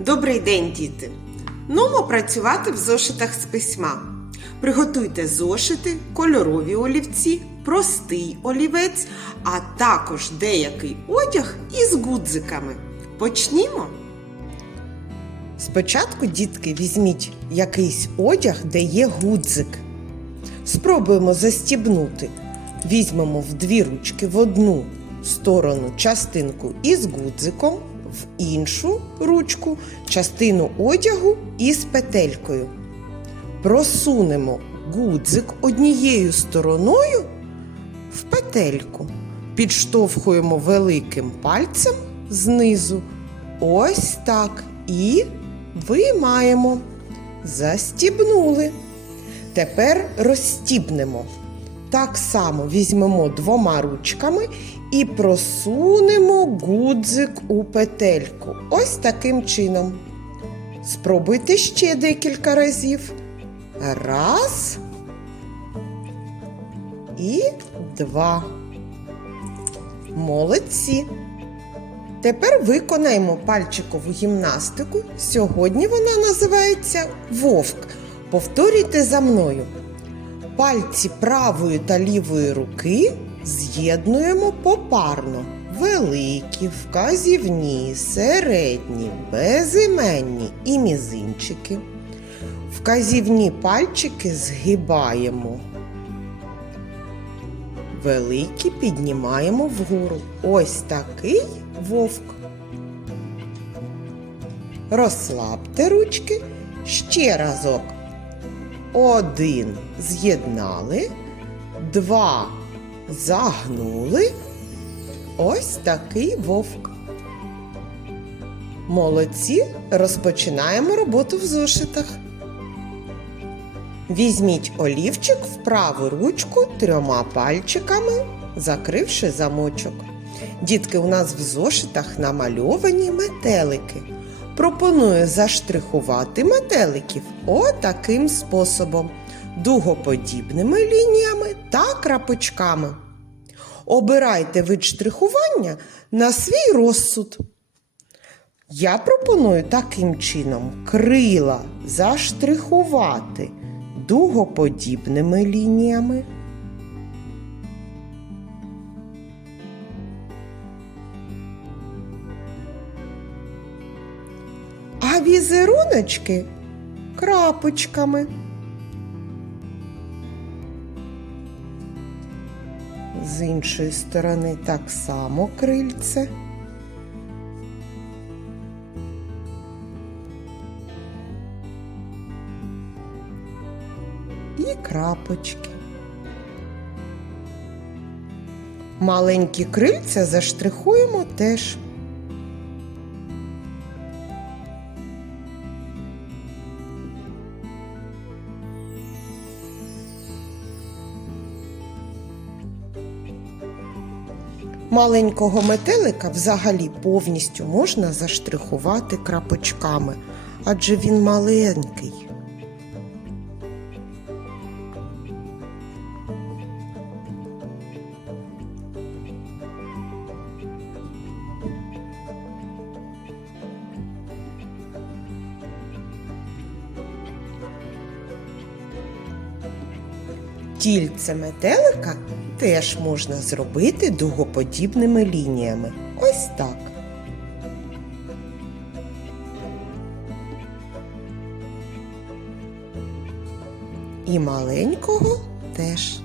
Добрий день, діти! Нумо працювати в зошитах з письма. Приготуйте зошити, кольорові олівці, простий олівець, а також деякий одяг із гудзиками. Почнімо. Спочатку, дітки, візьміть якийсь одяг, де є гудзик. Спробуємо застібнути. Візьмемо в дві ручки в одну сторону частинку із гудзиком, в іншу ручку частину одягу із петелькою. Просунемо гудзик однією стороною в петельку. Підштовхуємо великим пальцем знизу. Ось так. І виймаємо. Застібнули. Тепер розстібнемо. Так само візьмемо двома ручками і просунемо гудзик у петельку. Ось таким чином. Спробуйте ще декілька разів. Раз. І два. Молодці. Тепер виконаємо пальчикову гімнастику. Сьогодні вона називається вовк. Повторюйте за мною. Пальці правої та лівої руки з'єднуємо попарно. Великі, вказівні, середні, безіменні і мізинчики. Вказівні пальчики згибаємо. Великі піднімаємо вгору. Ось такий вовк. Розслабте ручки ще разок. Один з'єднали, два загнули. Ось такий вовк. Молодці, розпочинаємо роботу в зошитах. Візьміть олівчик в праву ручку трьома пальчиками, закривши замочок. Дітки, у нас в зошитах намальовані метелики. Пропоную заштрихувати метеликів отаким способом: дугоподібними лініями та крапочками. Обирайте вид штрихування на свій розсуд. Я пропоную таким чином крила заштрихувати дугоподібними лініями. Візеруночки крапочками. З іншої сторони так само крильце. І крапочки. Маленькі крильця заштрихуємо теж. Маленького метелика взагалі повністю можна заштрихувати крапочками, адже він маленький. Тільце метелика теж можна зробити дугоподібними лініями. Ось так. І маленького теж.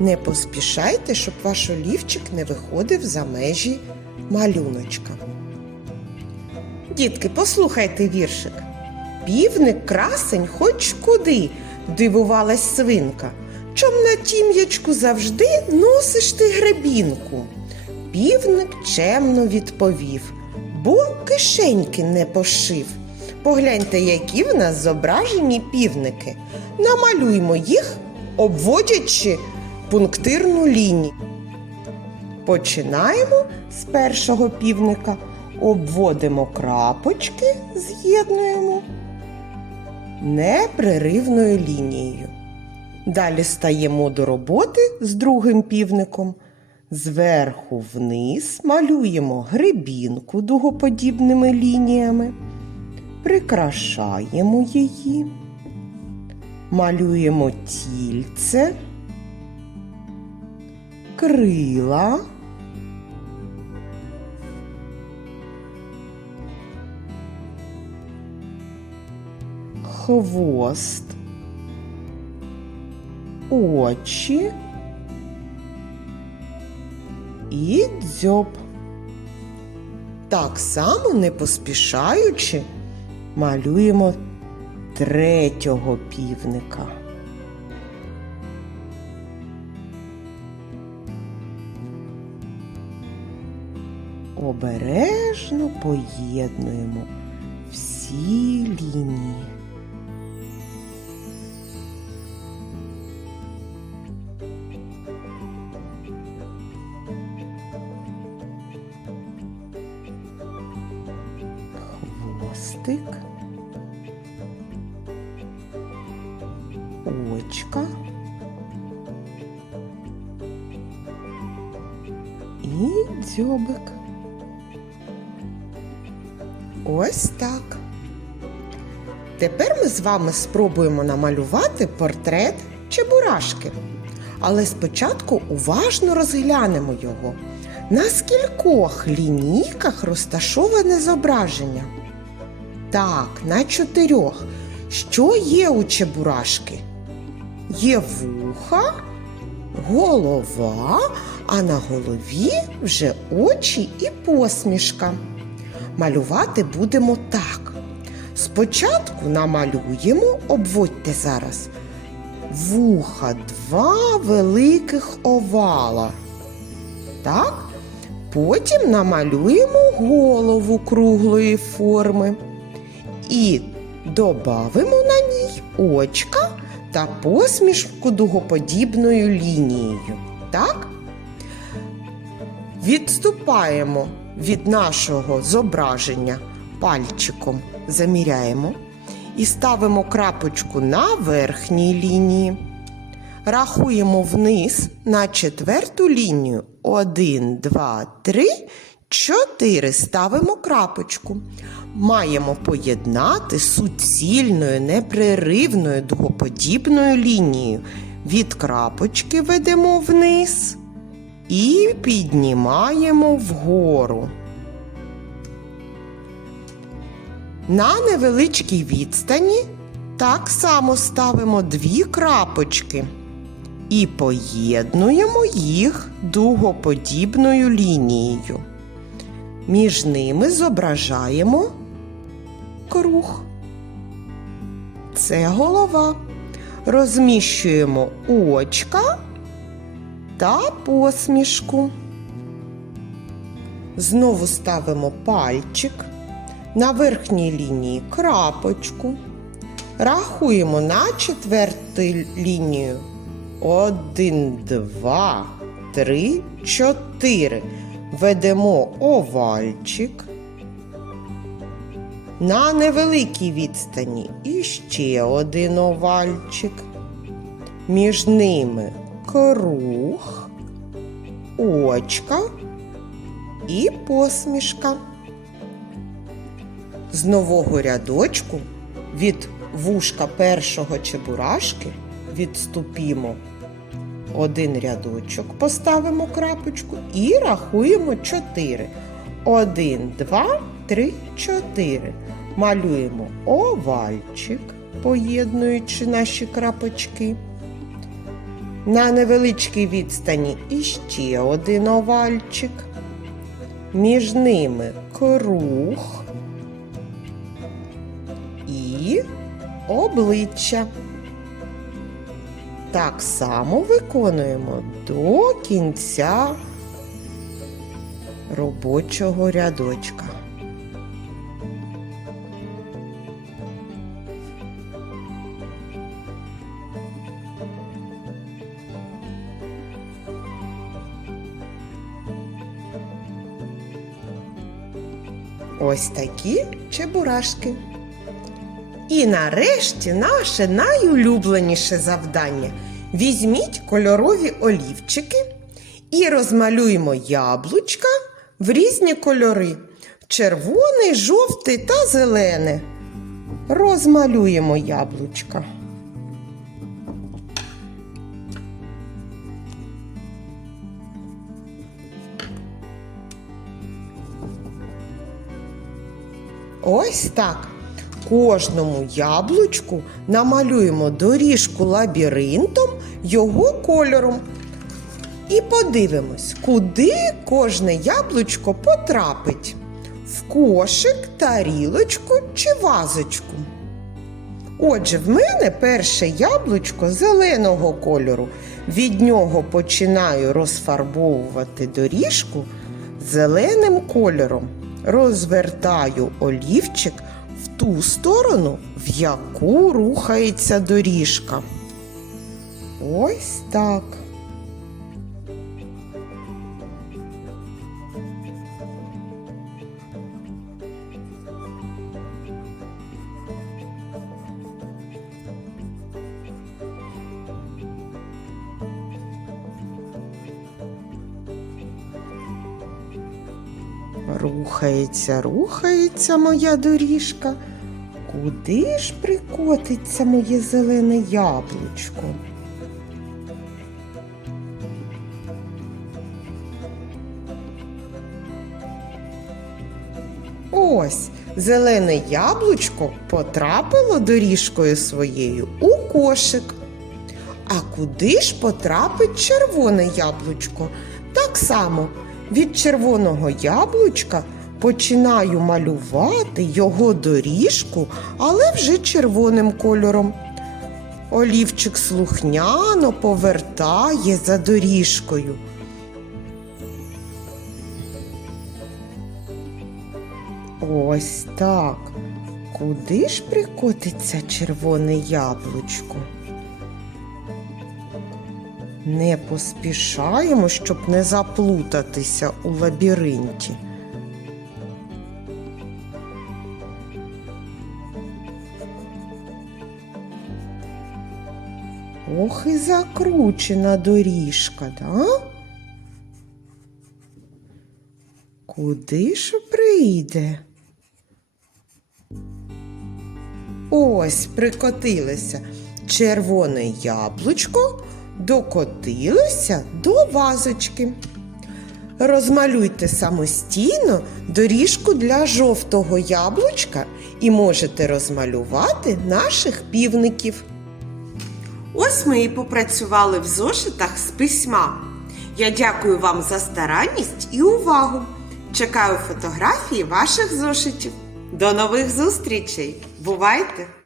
Не поспішайте, щоб ваш олівчик не виходив за межі малюночка. Дітки, послухайте віршик. Півник красень хоч куди, дивувалась свинка. Чом на тім'ячку завжди носиш ти гребінку? Півник чемно відповів, бо кишеньки не пошив. Погляньте, які в нас зображені півники. Намалюймо їх, обводячи пунктирну лінію. Починаємо з першого півника. Обводимо крапочки, з'єднуємо непреривною лінією. Далі стаємо до роботи з другим півником. Зверху вниз малюємо грибінку дугоподібними лініями, прикрашаємо її, малюємо тільце, крила. Хвост, очі і дзьоб. Так само, не поспішаючи, малюємо третього півника. Обережно поєднуємо всі лінії. Очка і дзьобик. Ось так. Тепер ми з вами спробуємо намалювати портрет Чебурашки. Але спочатку уважно розглянемо його. На скількох лінійках розташоване зображення? Так, на чотирьох. Що є у Чебурашки? Є вуха, голова, а на голові вже очі і посмішка. Малювати будемо так. Спочатку намалюємо, обводьте зараз, вуха два великих овала. Так? Потім намалюємо голову круглої форми і добавимо на ній очка та посмішку дугоподібною лінією. Так? Відступаємо від нашого зображення пальчиком, заміряємо і ставимо крапочку на верхній лінії. Рахуємо вниз на четверту лінію. Один, два, три, чотири. Ставимо крапочку. Маємо поєднати суцільною, непреривною дугоподібною лінією. Від крапочки ведемо вниз і піднімаємо вгору. На невеличкій відстані так само ставимо дві крапочки і поєднуємо їх дугоподібною лінією. Між ними зображаємо круг. Це голова. Розміщуємо очка та посмішку. Знову ставимо пальчик на верхній лінії крапочку. Рахуємо на четверту лінію. Один, два, три, чотири. Ведемо овальчик. На невеликій відстані іще один овальчик. Між ними круг, очка і посмішка. З нового рядочку від вушка першого чебурашки відступімо один рядочок, поставимо крапочку і рахуємо 4. 1, 2, 3, 4. Малюємо овальчик, поєднуючи наші крапочки. На невеличкій відстані іще один овальчик. Між ними круг і обличчя. Так само виконуємо до кінця робочого рядочка. Ось такі чебурашки. І нарешті наше найулюбленіше завдання. Візьміть кольорові олівчики І розмалюємо яблучка в різні кольори: червоний, жовтий та зелене. Розмалюємо яблучка. Ось так. Кожному яблучку намалюємо доріжку лабіринтом його кольором. І подивимось, куди кожне яблучко потрапить: в кошик, тарілочку чи вазочку. Отже, в мене перше яблучко зеленого кольору. Від нього починаю розфарбовувати доріжку зеленим кольором. Розвертаю олівчик ту сторону, в яку рухається доріжка. Ось так. Рухається, рухається моя доріжка. Куди ж прикотиться моє зелене яблучко? Ось зелене яблучко потрапило доріжкою своєю у кошик. А куди ж потрапить червоне яблучко? Так само від червоного яблучка починаю малювати його доріжку, але вже червоним кольором. Олівчик слухняно повертає за доріжкою. Ось так. Куди ж прикотиться червоне яблучко? Не поспішаємо, щоб не заплутатися у лабіринті. Ох і закручена доріжка, да? Куди ж прийде? Ось прикотилося червоне яблучко докотилося до вазочки. Розмалюйте самостійно доріжку для жовтого яблучка і можете розмалювати наших півників. Ось ми і попрацювали в зошитах з письма. Я дякую вам за старанність і увагу. Чекаю фотографії ваших зошитів. До нових зустрічей! Бувайте!